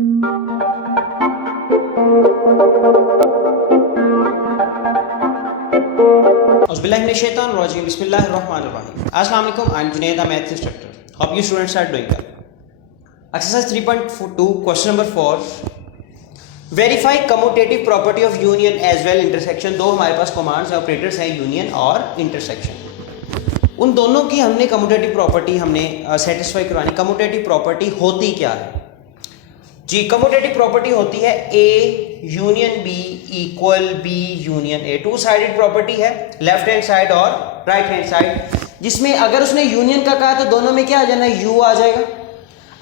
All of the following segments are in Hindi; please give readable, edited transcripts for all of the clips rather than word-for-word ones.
Bismillahirrahmanirrahim. Assalamu alaikum. I am Junaid, the maths instructor. Hope you students are doing well. Exercise 3.2, question number 4. Verify commutative property of union as well intersection. दो हमारे पास कमांड्स ऑपरेटर्स हैं, यूनियन और इंटरसेक्शन. उन दोनों की हमने कम्यूटेटिव प्रॉपर्टी हमने सेटिस्फाई करवानी. कम्यूटेटिव प्रॉपर्टी होती क्या है जी? कम्यूटेटिव प्रॉपर्टी होती है A union B equal B union A. Two sided property है, लेफ्ट हैंड साइड और राइट हैंड साइड, जिसमें अगर उसने यूनियन का कहा तो दोनों में क्या आ जाना है? यू आ जाएगा.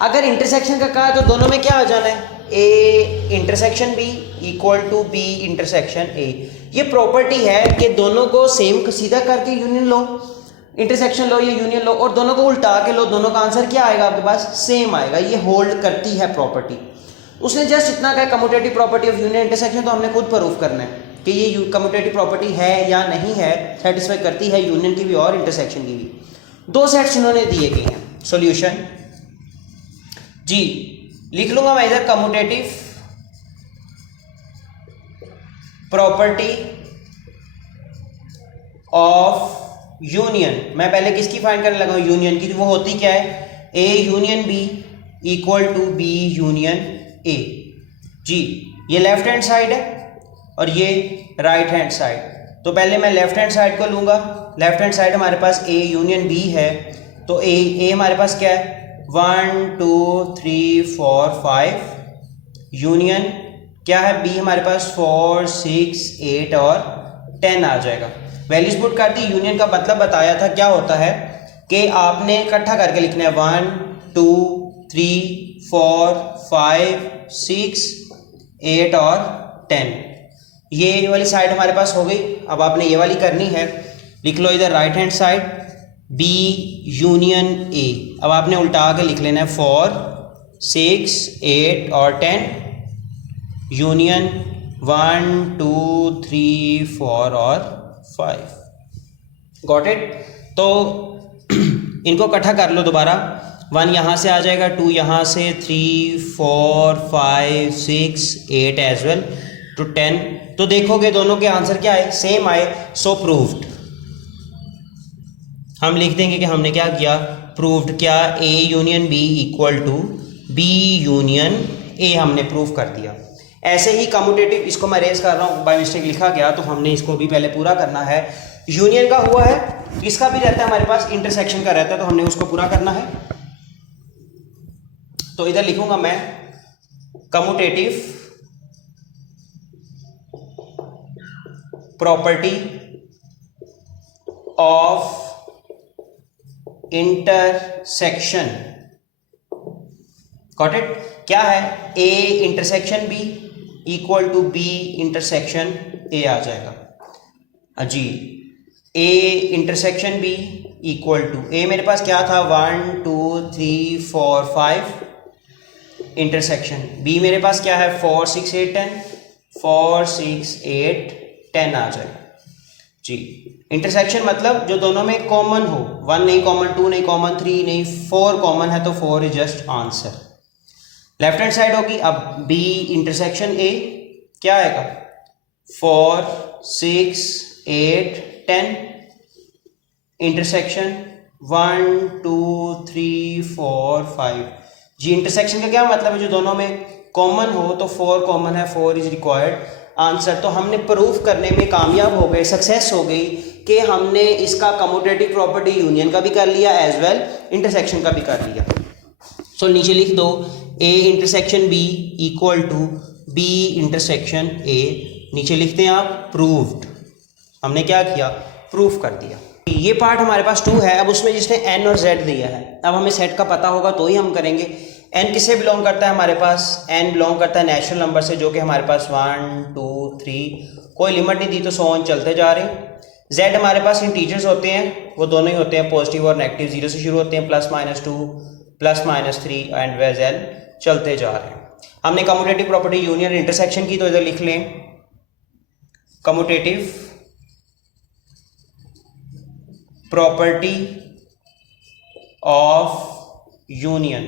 अगर इंटरसेक्शन का कहा तो दोनों में क्या आ जाना है? A intersection B equal to B intersection A. ये प्रॉपर्टी है कि दोनों को सेम सीधा करके यूनियन लो, इंटरसेक्शन लो, ये यूनियन लो, और दोनों को उल्टा के लो, दोनों का आंसर क्या आएगा आपके पास? सेम आएगा. ये होल्ड करती है प्रॉपर्टी. उसने जस्ट इतना कहा commutative property of union intersection, तो हमने खुद प्रूफ करना है कि ये कम्यूटेटिव प्रॉपर्टी है या नहीं है, सेटिस्फाई करती है यूनियन की भी और इंटरसेक्शन की भी. दो सेट्स इन्होंने दिए गए हैं. सॉल्यूशन जी लिख लूंगा मैं इधर, कम्यूटेटिव प्रॉपर्टी ऑफ यूनियन. मैं पहले किसकी फाइंड करने लगा हूं? यूनियन की. वो होती क्या है? A union B equal to B union A. जी ये लेफ्ट हैंड साइड है और ये राइट हैंड साइड. तो पहले मैं लेफ्ट हैंड साइड को लूंगा. लेफ्ट हैंड साइड हमारे पास ए यूनियन बी है, तो ए हमारे पास क्या है? 1 2 3 4 5 यूनियन क्या है? बी हमारे पास 4 6 8 और 10 आ जाएगा. वैल्यूज पुट कर दी. यूनियन का मतलब बताया था क्या होता है कि आपने इकट्ठा करके लिखना है 1 2 3 4 5 6 8 और 10. ये वाली साइड हमारे पास हो गई. अब आपने ये वाली करनी है. लिख लो इधर right hand side B union A. अब आपने उल्टा के लिख लेना है 4 6 8 और 10 यूनियन 1 2 3 4 और 5. Got it? तो इनको इकट्ठा कर लो दोबारा. 1 यहाँ से आ जाएगा, 2 यहाँ से, 3 4 5 6 8 एज वेल टू 10. तो देखोगे दोनों के आंसर क्या आए? सेम आए. So proved. हम लिख देंगे कि हमने क्या किया? प्रूव्ड. क्या? A union B equal to B union A हमने प्रूव कर दिया. ऐसे ही कम्यूटेटिव, इसको मैं रेज कर रहा हूँ, बाय मिस्टेक लिखा गया, तो हमने इसको भी पहले पूरा करना है. यूनियन का हुआ है, इसका भी रहता है हमारे पास, इंटरसेक्शन का रहता है, तो हमने उसको पूरा करना है. तो इधर लिखूंगा मैं commutative property of intersection. Got it? क्या है? A intersection B equal to B intersection A आ जाएगा जी. A intersection B equal to, A मेरे पास क्या था? 1 2 3 4 5 इंटरसेक्शन. बी मेरे पास क्या है? 4 6 8 10 4 6 8 10 आ जाएगा जी. इंटरसेक्शन मतलब जो दोनों में कॉमन हो. 1 नहीं कॉमन, 2 नहीं कॉमन, 3 नहीं, 4 कॉमन है, तो 4 is just answer. Left hand side होगी. अब बी इंटरसेक्शन ए क्या आएगा? 4 6 8 10 इंटरसेक्शन 1 2 3 4 5 जी. इंटरसेक्शन का क्या मतलब है? जो दोनों में कॉमन हो, तो 4 कॉमन है, 4 इज रिक्वायर्ड आंसर. तो हमने प्रूफ करने में कामयाब हो गए, सक्सेस हो गई कि हमने इसका कम्यूटेटिव प्रॉपर्टी यूनियन का भी कर लिया एज वेल इंटरसेक्शन का भी कर लिया. सो नीचे लिख दो A intersection B equal to B intersection A. नीचे लिखते हैं आप प्रूव्ड. हमने क्या किया? प्रूफ कर दिया. ये पार्ट हमारे पास 2 है. अब उसमें जिसने एन और जेड दिया है, अब हमें सेट का पता होगा तो ही हम करेंगे. एन किससे बिलोंग करता है हमारे पास? एन बिलोंग करता है नेचुरल नंबर से, जो कि हमारे पास 1 2 3, कोई लिमिट नहीं दी तो 100 ऑन चलते जा रहे हैं. जेड हमारे पास इंटीजर्स होते हैं, वो दोनों ही होते हैं पॉजिटिव और नेगेटिव. 0 से शुरू होते हैं, +-2 +-3 एंड वेज एल चलते जा रहे हैं. हमने कम्यूटेटिव प्रॉपर्टी यूनियन इंटरसेक्शन की, तो इधर लिख लें commutative property of union.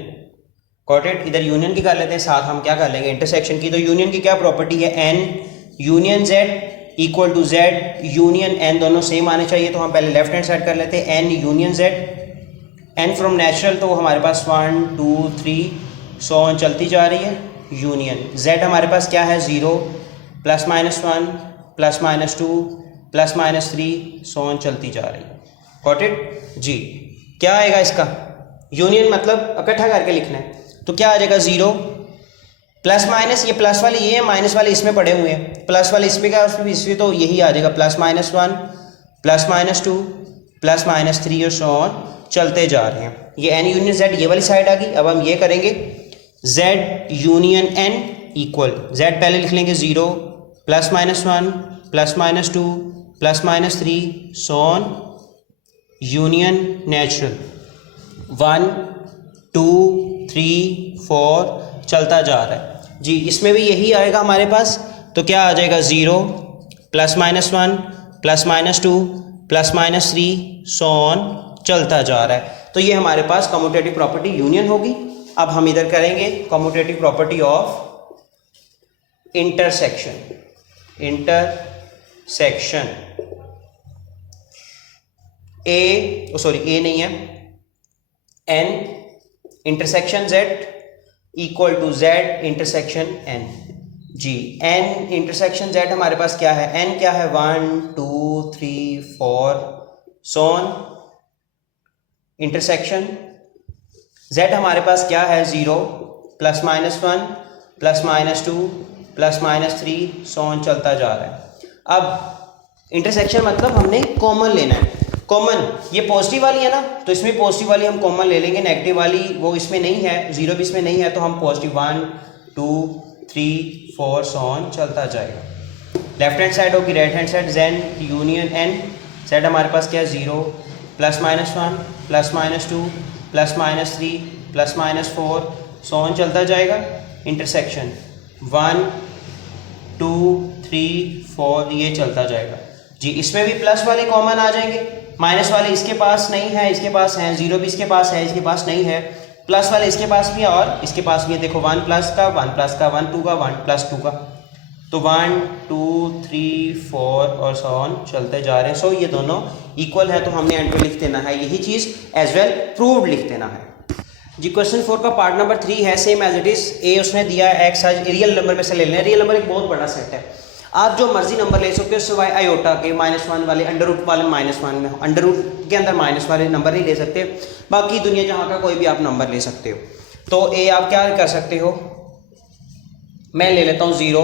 Got it. इधर यूनियन की कर लेते हैं, साथ हम क्या कर लेंगे इंटरसेक्शन की। तो यूनियन की क्या प्रॉपर्टी है, N union Z equal to Z union N, दोनों सेम आने चाहिए। तो हम पहले लेफ्ट हैंड साइड कर लेते हैं, N union Z, N from natural तो हमारे पास 1 2 3 सो ऑन चलती जा रही है, यूनियन जेड हमारे पास क्या है 0 ±1 ±2 ±3 सो ऑन चलती जा रही है। गॉट इट जी। क्या आएगा इसका यूनियन, मतलब इकट्ठा करके लिखना है तो क्या आ जाएगा 0 प्लस माइनस, ये प्लस वाले ये है, माइनस वाले इसमें पड़े हुए हैं, प्लस वाले इसमें क्या उसमें इसमें, तो यही आ जाएगा +-1 +-2 +-3 और सो ऑन चलते जा रहे हैं। ये एन यूनियन जेड ये वाली साइड आ गई। अब हम ये करेंगे Z union N equal, Z पहले लिख लेंगे 0 +-1 +-2 +-3 सो ऑन यूनियन नेचुरल 1 2 3 4 चलता जा रहा है जी। इसमें भी यही आएगा हमारे पास। तो क्या आ जाएगा 0 +-1 +-2 +-3 सो ऑन चलता जा रहा है। तो ये हमारे पास कम्यूटेटिव प्रॉपर्टी यूनियन होगी। अब हम इधर करेंगे commutative property of intersection. Intersection A नहीं है, N intersection Z equal to Z intersection N जी। एन इंटरसेक्शन जेड हमारे पास क्या है, एन क्या है 1 2 3 4 सो ऑन, इंटरसेक्शन जेड हमारे पास क्या है 0 +-1 +-2 +-3 सो ऑन चलता जा रहा है। अब इंटरसेक्शन मतलब हमने कॉमन लेना है। कॉमन ये पॉजिटिव वाली है ना, तो इसमें पॉजिटिव वाली हम कॉमन ले लेंगे, नेगेटिव वाली वो इसमें नहीं है, 0 भी इसमें नहीं है, तो हम पॉजिटिव 1 2 3 4 सो ऑन चलता जाएगा। लेफ्ट हैंड साइड होगी right hand side, Z union N, Z हमारे पास क्या है 0 +-1 +-2 +-3 +-4 सो ऑन चलता जाएगा। इंटरसेक्शन 1 2 3 4 ये चलता जाएगा जी। इसमें भी प्लस वाले कॉमन आ जाएंगे, माइनस वाले इसके पास नहीं है, इसके पास है, 0 भी इसके पास है, इसके पास नहीं है, प्लस वाले इसके पास भी है और इसके पास भी है। देखो 1 प्लस का 1 प्लस का 1 2 का 1 +2 का, तो 1 2 3 4 और सो ऑन चलते जा रहे हैं। सो ये दोनों इक्वल है, तो हमने एंड पे लिख देना है यही चीज़ एज वेल प्रूव्ड लिख देना है जी। क्वेश्चन 4 का पार्ट नंबर 3 है सेम एज इट इज। ए उसने दिया है एक्स, रियल नंबर में से ले लेना है। रियल नंबर एक बहुत बड़ा सेट है, आप जो मर्जी नंबर ले सकते हो सिवाय आयोटा के, -1 वाले, अंडर रूट वाले -1 में, अंडर रूट के अंदर माइनस वाले नंबर नहीं ले सकते, बाकी दुनिया जहाँ का कोई भी आप नंबर ले सकते हो। तो ए आप क्या कर सकते हो, मैं ले लेता हूँ 0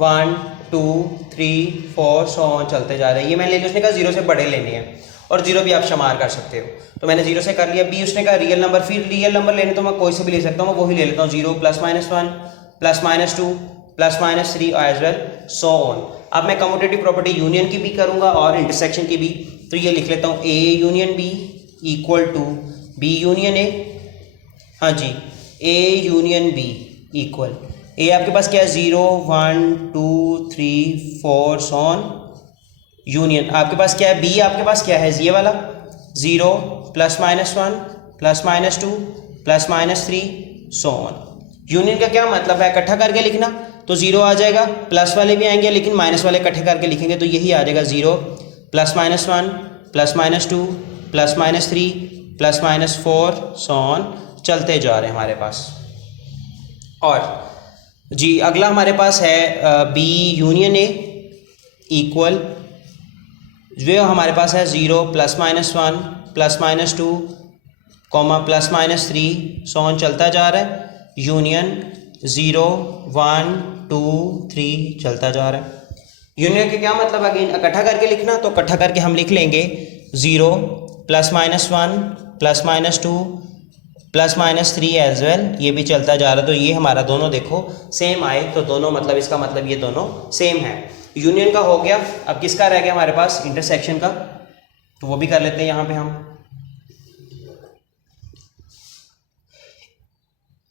1 2 3 4 सो ऑन चलते जा रहे हैं। ये मैं ले लिया, उसने कहा 0 से बड़े लेने हैं और 0 भी आप शुमार कर सकते हो, तो मैंने 0 से कर लिया। बी उसने कहा रियल नंबर, फिर रियल नंबर लेने तो मैं कोई से भी ले सकता हूँ, मैं वही ले लेता हूँ 0 +-1 +-2 +-3 एज वेल सो ऑन। अब मैं कम्यूटेटिव प्रॉपर्टी यूनियन की भी करूंगा और इंटरसेक्शन की भी, तो ये लिख लेता हूँ A union B equal to B union A. हाँ जी, A union B equal, A आपके पास क्या है 0 1 2 3 4 सो ऑन, यूनियन आपके पास क्या है, बी आपके पास क्या है ये वाला 0 +-1 +-2 +-3 सो ऑन। यूनियन का क्या मतलब है, इकट्ठा करके लिखना, तो 0 आ जाएगा, प्लस वाले भी आएंगे लेकिन माइनस वाले इकट्ठे करके लिखेंगे तो यही आ जाएगा 0 +-1 +-2 +-3 +-4 सो ऑन चलते जा रहे हैं हमारे पास। और जी अगला हमारे पास है बी यूनियन ए इक्वल, जो हमारे पास है 0 +-1 +-2 +-3 सो ऑन चलता जा रहा है, यूनियन 0 1 2 3 चलता जा रहा है। यूनियन के क्या मतलब, अगेन इकट्ठा करके लिखना, तो इकट्ठा करके हम लिख लेंगे 0 +-1 +-2 +-3 एज वेल, ये भी चलता जा रहा है। तो ये हमारा दोनों देखो सेम आए, तो दोनों मतलब इसका मतलब ये दोनों सेम है। यूनियन का हो गया, अब किसका रह गया हमारे पास, इंटरसेक्शन का, तो वो भी कर लेते हैं यहाँ पे हम।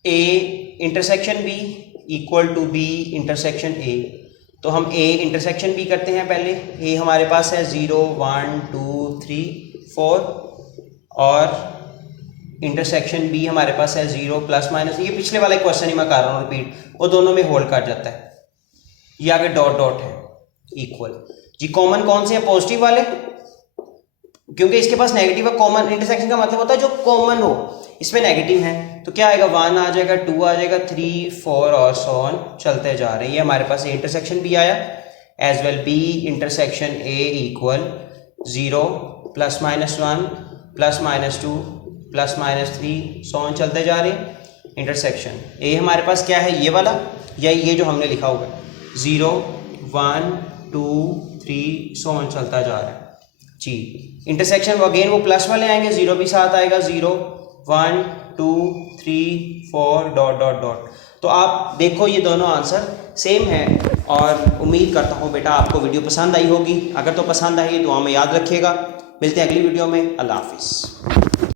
A intersection B equal to B intersection A, तो हम ए इंटरसेक्शन बी करते हैं पहले। ए हमारे पास है 0 1 2 3 4 और इंटरसेक्शन बी हमारे पास है 0 प्लस माइनस, ये पिछले वाला क्वेश्चन ही मैं कर रहा हूँ रिपीट, वो दोनों में होल्ड कर जाता है, ये आगे डॉट डॉट है इक्वल। जी कॉमन कौन से हैं? पॉजिटिव वाले, क्योंकि इसके पास नेगेटिव है। कॉमन इंटरसेक्शन का मतलब होता है जो कॉमन हो, इसमें नेगेटिव है तो क्या आएगा 1 आ जाएगा, 2 आ जाएगा, 3 4 और सो ऑन चलते जा रहे हैं। ये हमारे पास इंटरसेक्शन बी आया, as well B intersection A equal 0 plus minus 1 plus minus 2 plus minus 3 so on चलते जा रहे हैं। इंटरसेक्शन ए हमारे पास क्या है? ये वाला, या ये जो हमने लिखा होगा 0 1 2 3 सो ऑन चलता जा रहा है जी। इंटरसेक्शन अगेन वो प्लस वाले आएंगे, 0 भी साथ आएगा, 0 1 2 3 4 डॉट डॉट डॉट। तो आप देखो ये दोनों आंसर सेम है, और उम्मीद करता हूँ बेटा आपको वीडियो पसंद आई होगी। अगर तो पसंद आई तो दुआ में याद रखिएगा। मिलते हैं अगली वीडियो में। अल्लाह हाफिज़।